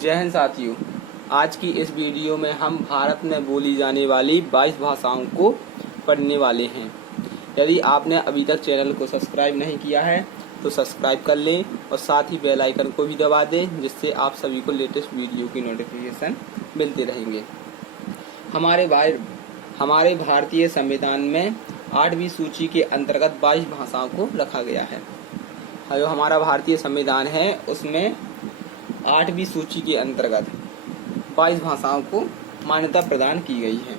जय हिंद साथियों। आज की इस वीडियो में हम भारत में बोली जाने वाली 22 भाषाओं को पढ़ने वाले हैं। यदि आपने अभी तक चैनल को सब्सक्राइब नहीं किया है तो सब्सक्राइब कर लें और साथ ही बेल आइकन को भी दबा दें, जिससे आप सभी को लेटेस्ट वीडियो की नोटिफिकेशन मिलते रहेंगे। हमारे भारतीय संविधान में 8वीं सूची के अंतर्गत 22 भाषाओं को रखा गया है। जो हमारा भारतीय संविधान है उसमें 8वीं सूची के अंतर्गत 22 भाषाओं को मान्यता प्रदान की गई है।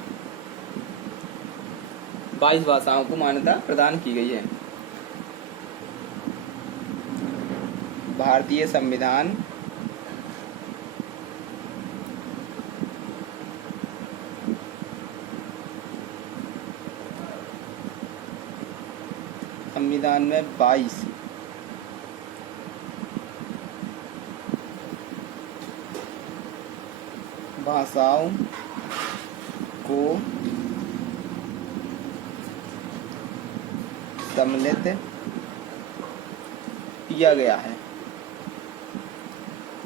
22 भाषाओं को मान्यता प्रदान की गई है। भारतीय संविधान में 22 भाषाओं को सम्मिलित किया गया है।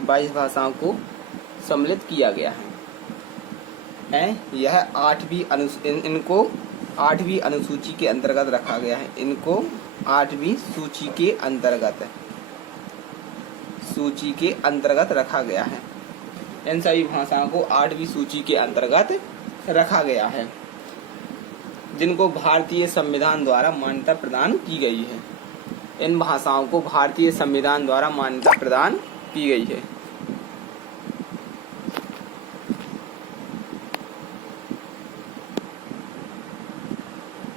22 भाषाओं को सम्मिलित किया गया है। यह इनको 8वीं अनुसूची के अंतर्गत रखा गया है। इनको 8वीं सूची के अंतर्गत रखा गया है। इन सभी भाषाओं को 8वीं सूची के अंतर्गत रखा गया है, जिनको भारतीय संविधान द्वारा मान्यता प्रदान की गई है। इन भाषाओं को भारतीय संविधान द्वारा मान्यता प्रदान की गई है।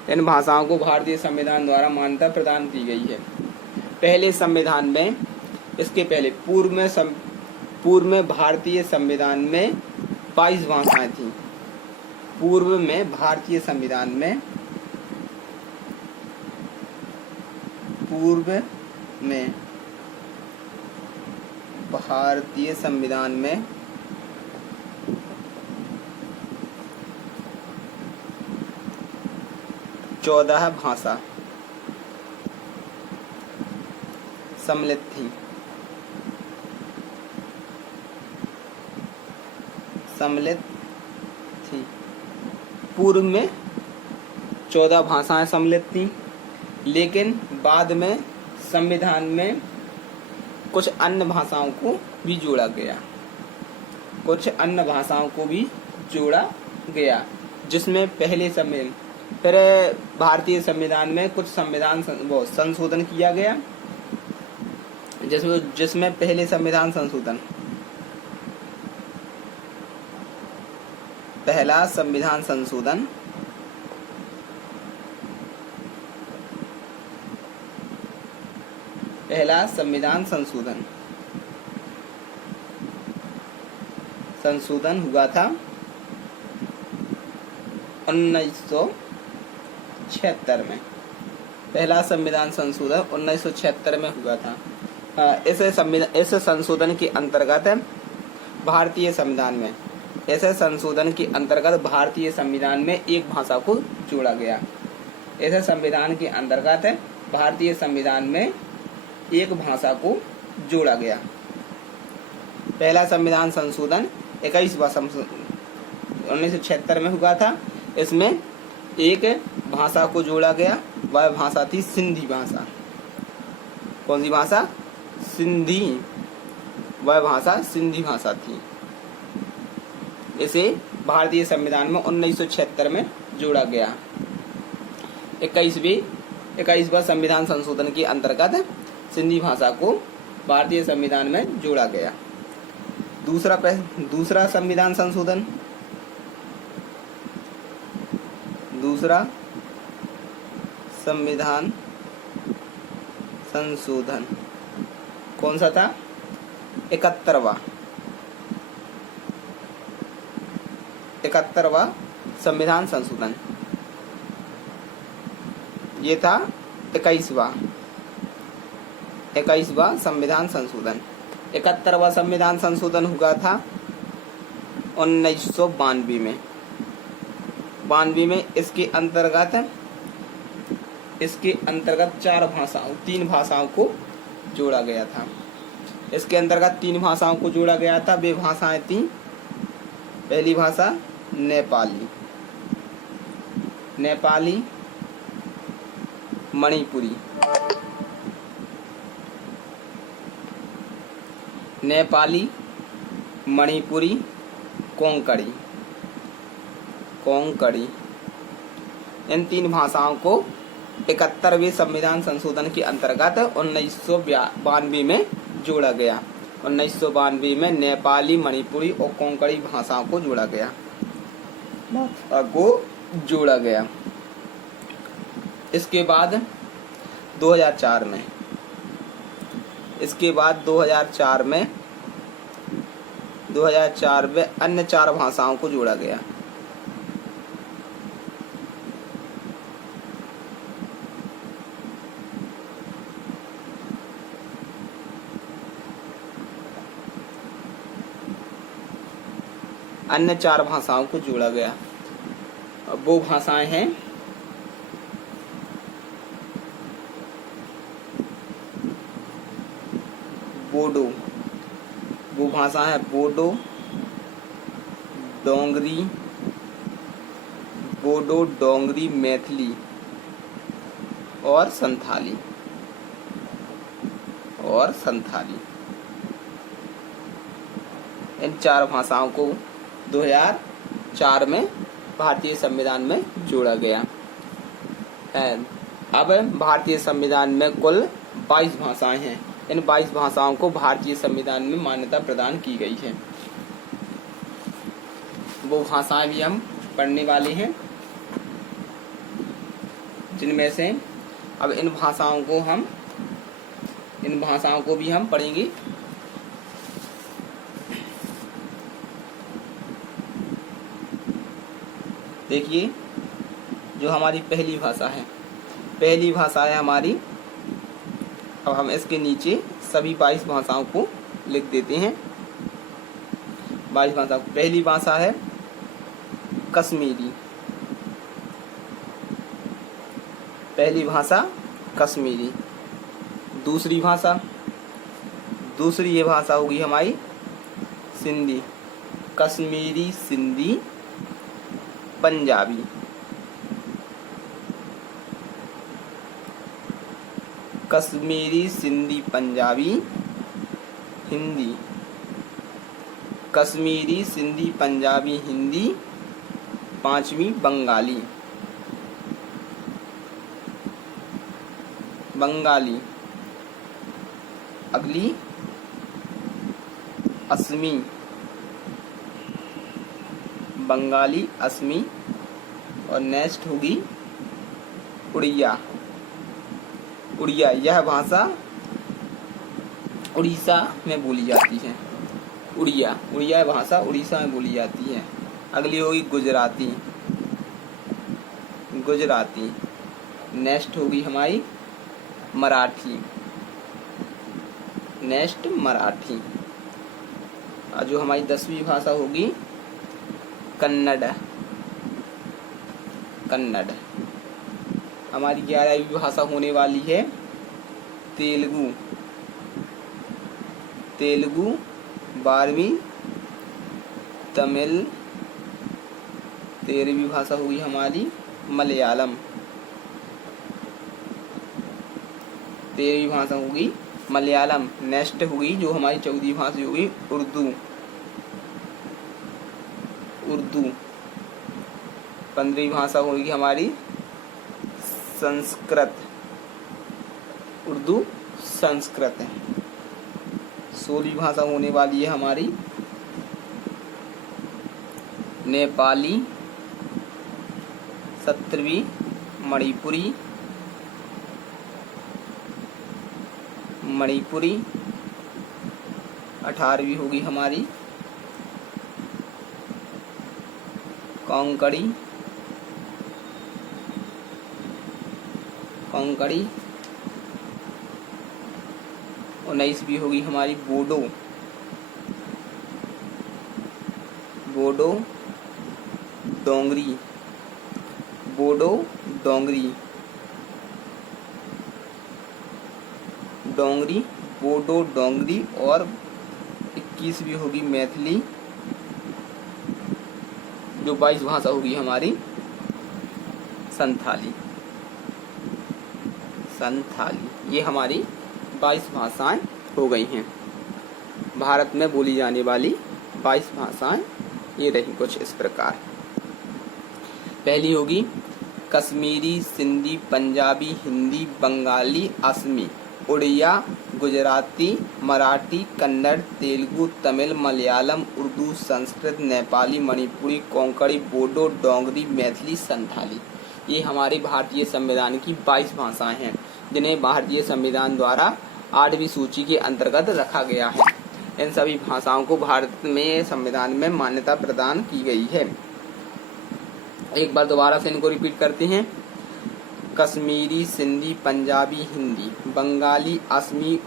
इन भाषाओं को भारतीय संविधान द्वारा मान्यता प्रदान की गई है। पहले संविधान में, इसके पहले पूर्व में भारतीय संविधान में 22 भाषाएं थीं। पूर्व में भारतीय संविधान में 14 भाषा सम्मिलित थी। पूर्व में 14 भाषाएं सम्मिलित थीं, लेकिन बाद में संविधान में कुछ अन्य भाषाओं को भी जोड़ा गया। जिसमें पहले फिर भारतीय संविधान में कुछ संशोधन किया गया, जिसमें पहले संविधान संशोधन, पहला संविधान संशोधन हुआ था 1976 में। पहला संविधान संशोधन 1976 में हुआ था। इस संशोधन के अंतर्गत भारतीय संविधान में एक भाषा को जोड़ा गया। ऐसे संविधान के अंतर्गत भारतीय संविधान में एक भाषा को जोड़ा गया। पहला संविधान संशोधन 1976 में हुआ था। इसमें एक भाषा को जोड़ा गया। वह भाषा थी सिंधी भाषा। कौन सी भाषा? सिंधी। वह भाषा सिंधी भाषा थी। इसे भारतीय संविधान में 1976 में जोड़ा गया। 21वां संविधान संशोधन के अंतर्गत सिंधी भाषा को भारतीय संविधान में जोड़ा गया। दूसरा संविधान संशोधन कौन सा था? 71वां संविधान संशोधन। ये था 21वां संविधान संशोधन। 71वां संविधान संशोधन हुआ था 1992 में। 92 में इसके अंतर्गत 3 भाषाओं को जोड़ा गया था। इसके अंतर्गत 3 भाषाओं को जोड़ा गया था। वे भाषाएं थी, पहली भाषा नेपाली, नेपाली, मणिपुरी, नेपाली, मणिपुरी, कोंकणी, कोंकणी। इन 3 भाषाओं को 71वें संविधान संशोधन के अंतर्गत 1992 में जोड़ा गया। 1992 में नेपाली, मणिपुरी और कोंकणी भाषाओं को जोड़ा गया, इसके बाद 2004 में इसके बाद 2004 में अन्य 4 भाषाओं को जोड़ा गया। अन्य 4 भाषाओं को जोड़ा गया। वो भाषाएं हैं बोडो, वो भाषा है बोडो, डोंगरी, मैथिली और संथाली। इन 4 भाषाओं को 2004 में भारतीय संविधान में जोड़ा गया। अब भारतीय संविधान में कुल 22 भाषाएं हैं। इन 22 भाषाओं को भारतीय संविधान में मान्यता प्रदान की गई है। वो भाषाएं भी हम पढ़ने वाले हैं, जिनमें से अब इन भाषाओं को भी हम पढ़ेंगे। देखिए, जो हमारी पहली भाषा है हमारी, अब हम इसके नीचे सभी 22 भाषाओं को लिख देते हैं। 22 भाषा, पहली भाषा है कश्मीरी, दूसरी ये भाषा होगी हमारी सिंधी, कश्मीरी, सिंधी, पंजाबी, कश्मीरी, सिंधी, पंजाबी, हिंदी, कश्मीरी, सिंधी, पंजाबी, हिंदी। 5वीं बंगाली, अगली असमी, बंगाली, असमी। और नेक्स्ट होगी उड़िया। यह भाषा उड़ीसा में बोली जाती है। उड़िया भाषा उड़ीसा में बोली जाती है। अगली होगी गुजराती। नेक्स्ट होगी हमारी मराठी। और जो हमारी 10वीं भाषा होगी कन्नड़। हमारी 11वीं भाषा होने वाली है तेलुगु। 12वीं तमिल। 13वीं भाषा होगी हमारी मलयालम। 13वीं भाषा होगी मलयालम। नेक्स्ट होगी जो हमारी 14वीं भाषा होगी उर्दू। 15वीं भाषा होगी हमारी संस्कृत। उर्दू संस्कृत है। 16वीं भाषा होने वाली है हमारी नेपाली। 17वीं मणिपुरी। 18वीं होगी हमारी कोंकणी। 19वीं होगी हमारी बोडो। डोंगरी। 20 बोडो डोंगरी और 21वीं होगी मैथिली। जो 22 भाषा होगी हमारी संथाली। संथाली ये हमारी 22 भाषाएं हो गई हैं। भारत में बोली जाने वाली 22 भाषाएं ये रही कुछ इस प्रकार। पहली होगी कश्मीरी, सिंधी, पंजाबी, हिंदी, बंगाली, असमी, उड़िया, गुजराती, मराठी, कन्नड़, तेलुगु, तमिल, मलयालम, उर्दू, संस्कृत, नेपाली, मणिपुरी, कोंकणी, बोडो, डोंगरी, मैथिली, संथाली। ये हमारे भारतीय संविधान की 22 भाषाएं हैं जिन्हें भारतीय संविधान द्वारा 8वीं सूची के अंतर्गत रखा गया है। इन सभी भाषाओं को भारत में संविधान में मान्यता प्रदान की गई है। एक बार दोबारा से इनको रिपीट करते हैं। कश्मीरी, सिंधी, पंजाबी, हिंदी, बंगाली, असमी,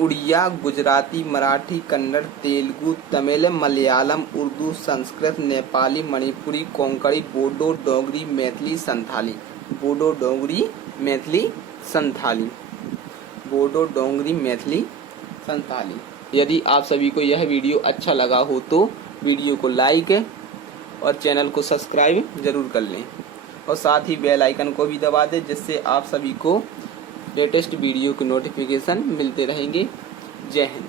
उड़िया, गुजराती, मराठी, कन्नड़, तेलुगु, तमिल, मलयालम, उर्दू, संस्कृत, नेपाली, मणिपुरी, कोंकणी, बोडो, डोगरी, मैथिली, संथाली। बोडो, डोगरी, मैथिली, संथाली। बोडो, डोगरी, मैथिली, संथाली। यदि आप सभी को यह वीडियो अच्छा लगा हो तो वीडियो को लाइक और चैनल को सब्सक्राइब जरूर कर लें और साथ ही बेल आइकन को भी दबा दें, जिससे आप सभी को लेटेस्ट वीडियो के नोटिफिकेशन मिलते रहेंगे। जय हिंद।